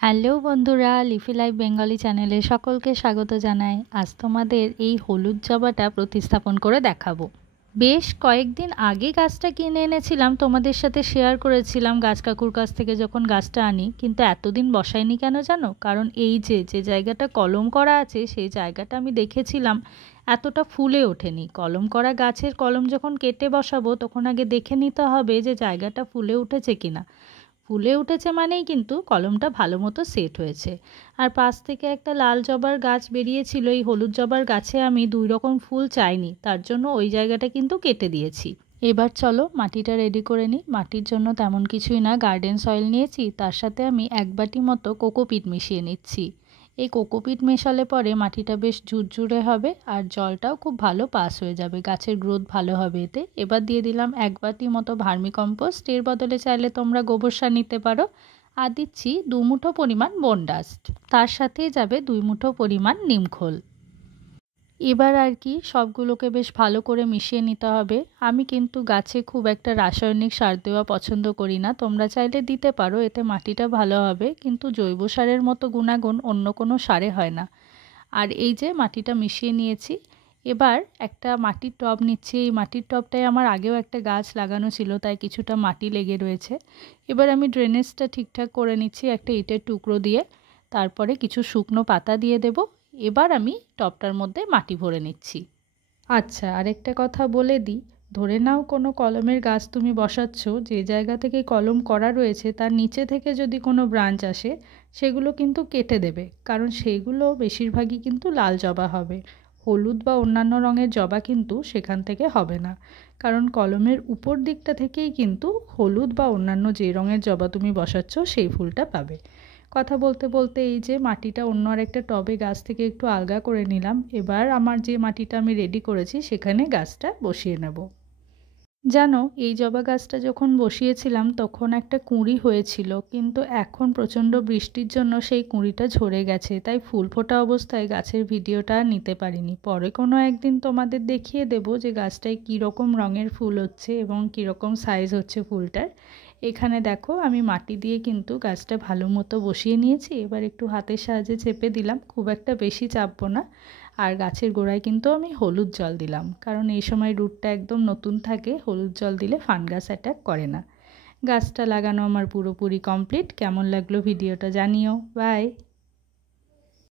Hello বন্ধুরা, leafy life Bengali চ্যানেলে সকলকে স্বাগত জানাই। আজ তোমাদের এই হলুদ জবাটা প্রতিস্থাপন করে দেখাবো। বেশ কয়েকদিন আগে গাছটা কিনে এনেছিলাম, তোমাদের সাথে শেয়ার করেছিলাম গাছ কাকুর কাছ থেকে যখন গাছটা আনি, কিন্তু এতদিন বসাইনি কেন জানো? কারণ এই যে জায়গাটা কলম করা আছে সেই জায়গাটা আমি দেখেছিলাম এতটা ফুলে ওঠেনি। কলম করা গাছের কলম যখন কেটে বসাবো তখন আগে দেখে নিতে হবে যে জায়গাটা ফুলে উঠেছে কিনা। ফুলে উঠেছে মানেই কিন্তু কলমটা ভালো মতো সেট হয়েছে। আর পাশ থেকে একটা লাল জবার গাছ বেরিয়েছিল, এই হলুদ জবার গাছে আমি দুই রকম ফুল চাইনি, তার জন্য ওই জায়গাটা কিন্তু কেটে দিয়েছি। এবার চলো মাটিটা রেডি করে নিই। মাটির জন্য তেমন কিছুই না, গার্ডেন সয়েল নিয়েছি, তার সাথে আমি 1 বাটি মতো কোকোপিট মিশিয়ে নিচ্ছি। এই কোকোপিট মেশালে পরে মাটিটা বেশ ঝুরঝুরে হবে আর জলটাও খুব ভালো পাস হয়ে যাবে, গাছের গ্রোথ ভালো হবে এতে। এবার দিয়ে দিলাম 1 বাটি মতো ভার্মি কম্পোস্ট, এর বদলে চাইলে তোমরা গোবর সার নিতে পারো। আর দিচ্ছি 2 মুঠো পরিমাণ বোন ডাস্ট, তার সাথেই যাবে 2 মুঠো পরিমাণ নিমখোল। এবার আর কি সবগুলোকে বেশ ভালো করে মিশিয়ে নিতে হবে। আমি কিন্তু গাছে খুব একটা রাসায়নিক সার দেওয়া পছন্দ করি না, তোমরা চাইলে দিতে পারো, এতে মাটিটা ভালো হবে, কিন্তু জৈব সারের মতো গুণাগুণ অন্য কোনো সারে হয় না। আর এই যে মাটিটা মিশিয়ে নিয়েছি, এবার একটা মাটির টব নিচ্ছি। এই মাটির টবটায় আমার আগেও একটা গাছ লাগানো ছিল, তাই কিছুটা মাটি লেগে রয়েছে। এবার আমি ড্রেনেজটা ঠিকঠাক করে নিচ্ছি একটা ইটের টুকরো দিয়ে, তারপরে কিছু শুকনো পাতা দিয়ে দেব। এবার আমি টবটার মধ্যে মাটি ভরে নিচ্ছি। আচ্ছা, আরেকটা কথা বলে দিই, ধরে নাও কোনো কলমের গাছ তুমি বসাচ্ছ, যে জায়গা থেকে কলম করা রয়েছে তার নিচে থেকে যদি কোনো ব্রাঞ্চ আসে সেগুলো কিন্তু কেটে দেবে, কারণ সেইগুলো বেশিরভাগই কিন্তু লাল জবা হবে। হলুদ বা অন্যান্য রঙের জবা কিন্তু সেখান থেকে হবে না, কারণ কলমের উপর দিকটা থেকেই কিন্তু হলুদ বা অন্যান্য যে রঙের জবা তুমি বসাচ্ছ সেই ফুলটা পাবে। কথা বলতে বলতে এই যে মাটিটা অন্য আরেকটা টবে গাছ থেকে একটু আলগা করে নিলাম। এবার আমার যে মাটিটা আমি রেডি করেছি সেখানে গাছটা বসিয়ে নেব। জানো, এই জবা গাছটা যখন বসিয়েছিলাম তখন একটা কুঁড়ি হয়েছিল, কিন্তু এখন প্রচণ্ড বৃষ্টির জন্য সেই কুঁড়িটা ঝরে গেছে, তাই ফুল ফোটা অবস্থায় গাছের ভিডিওটা নিতে পারিনি। পরে কোনো একদিন তোমাদের দেখিয়ে দেব যে গাছটায় কীরকম রঙের ফুল হচ্ছে এবং কীরকম সাইজ হচ্ছে ফুলটার। এখানে দেখো আমি মাটি দিয়ে কিন্তু গাছটা ভালো মতো বসিয়ে নিয়েছি। এবার একটু হাতের সাহায্যে চেপে দিলাম, খুব একটা বেশি চাপবো না। আর গাছের গোড়ায় কিন্তু আমি হলুদ জল দিলাম, কারণ এই সময় রুটটা একদম নতুন থাকে, হলুদ জল দিলে ফানগাস অ্যাটাক করে না। গাছটা লাগানো আমার পুরোপুরি কমপ্লিট। কেমন লাগলো ভিডিওটা জানিও। বাই।